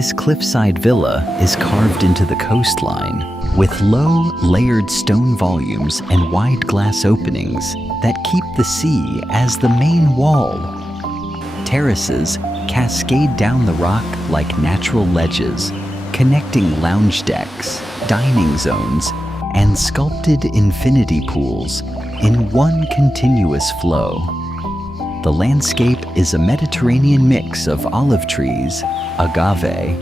This cliffside villa is carved into the coastline with low, layered stone volumes and wide glass openings that keep the sea as the main wall. Terraces cascade down the rock like natural ledges, connecting lounge decks, dining zones, and sculpted infinity pools in one continuous flow. The landscape is a Mediterranean mix of olive trees, agave,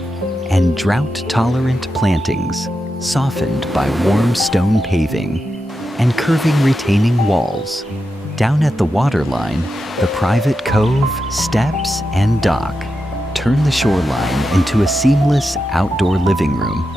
and drought-tolerant plantings, softened by warm stone paving and curving retaining walls. Down at the waterline, the private cove, steps, and dock turn the shoreline into a seamless outdoor living room.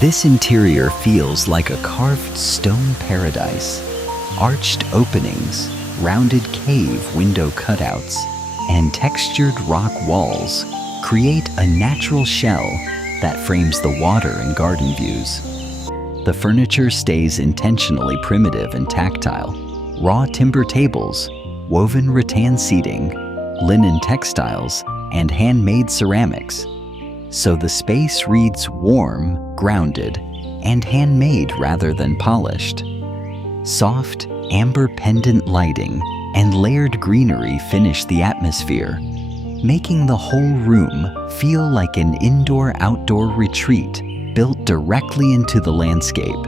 This interior feels like a carved stone paradise. Arched openings, rounded cave window cutouts, and textured rock walls create a natural shell that frames the water and garden views. The furniture stays intentionally primitive and tactile. Raw timber tables, woven rattan seating, linen textiles, and handmade ceramics. So the space reads warm, grounded, and handmade rather than polished. Soft, amber pendant lighting and layered greenery finish the atmosphere, making the whole room feel like an indoor-outdoor retreat built directly into the landscape.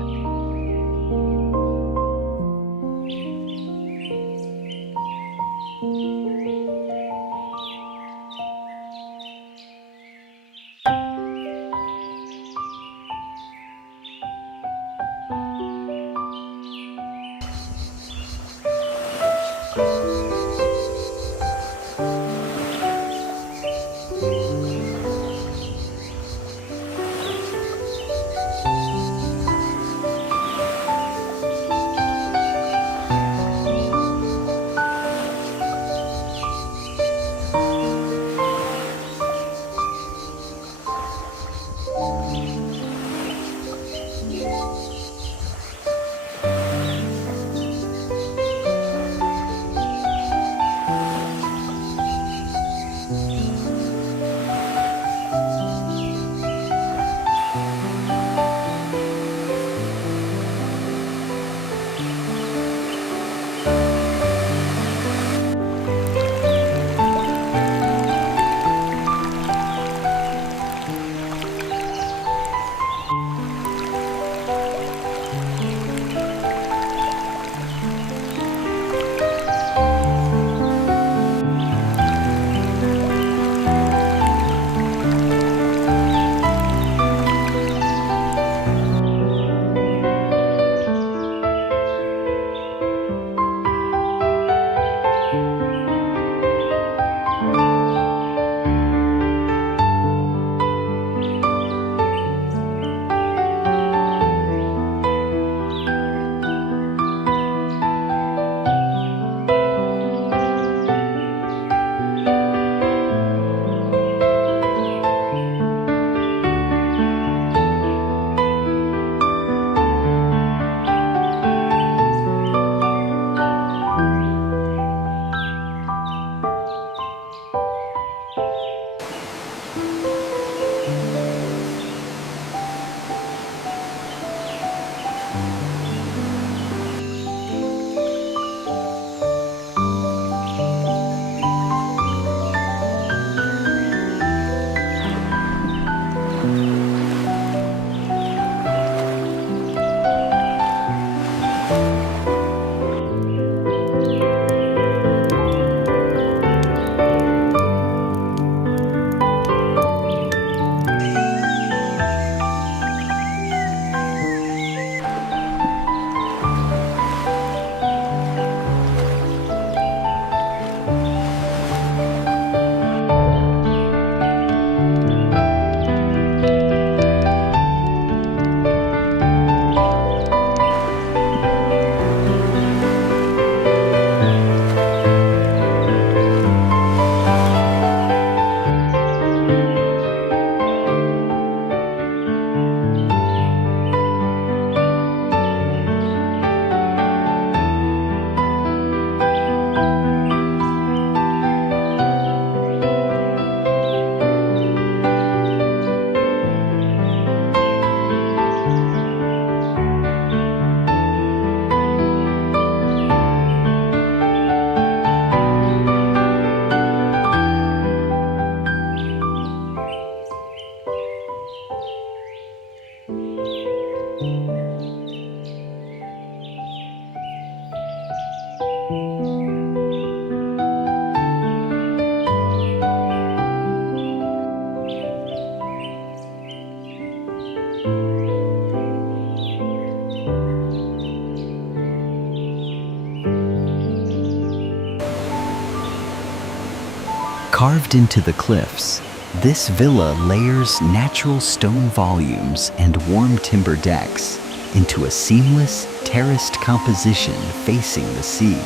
Carved into the cliffs, this villa layers natural stone volumes and warm timber decks into a seamless, terraced composition facing the sea.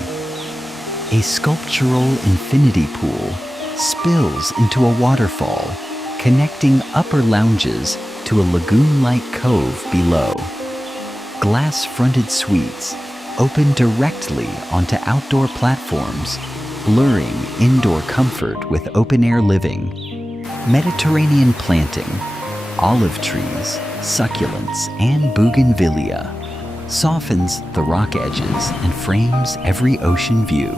A sculptural infinity pool spills into a waterfall, connecting upper lounges to a lagoon-like cove below. Glass-fronted suites open directly onto outdoor platforms, blurring indoor comfort with open-air living. Mediterranean planting, olive trees, succulents, and bougainvillea softens the rock edges and frames every ocean view.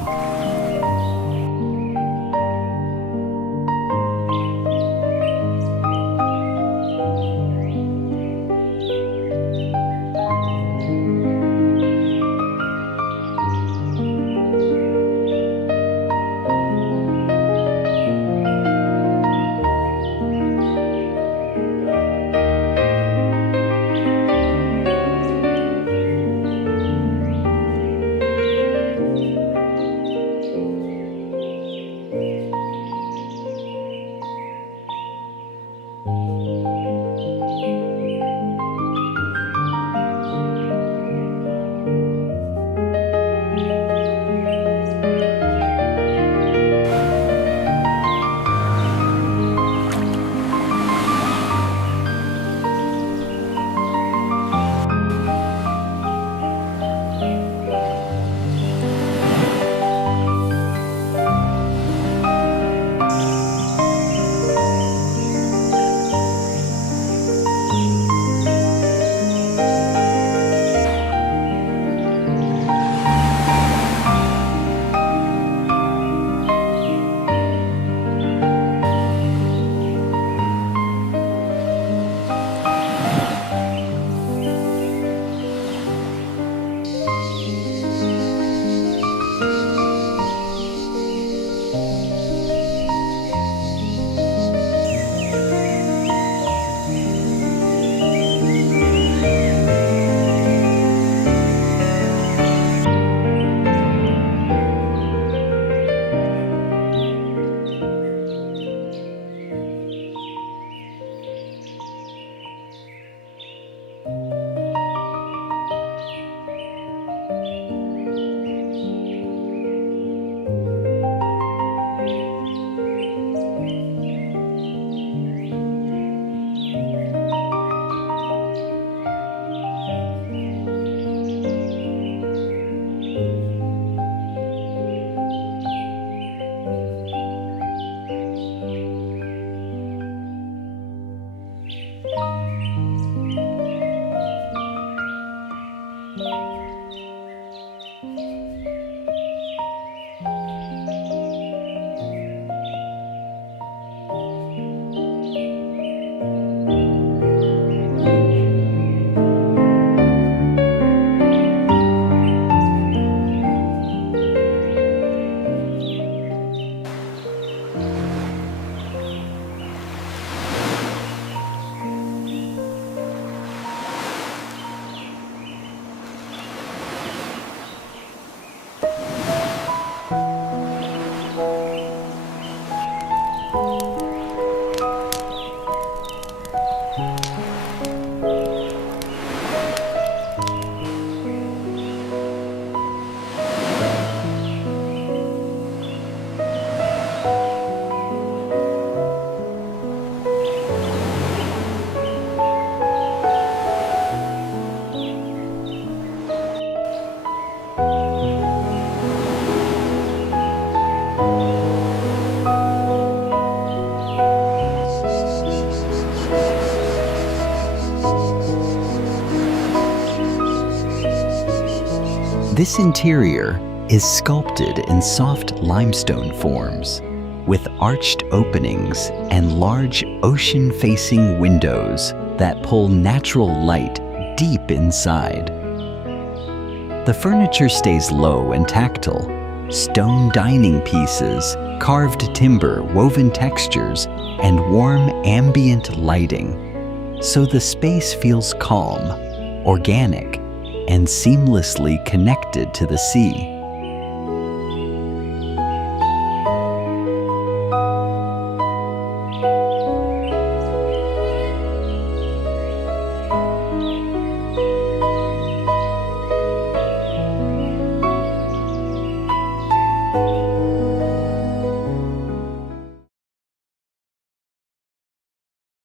This interior is sculpted in soft limestone forms, with arched openings and large ocean-facing windows that pull natural light deep inside. The furniture stays low and tactile. Stone dining pieces, carved timber, woven textures, and warm ambient lighting. So the space feels calm, organic, and seamlessly connected to the sea.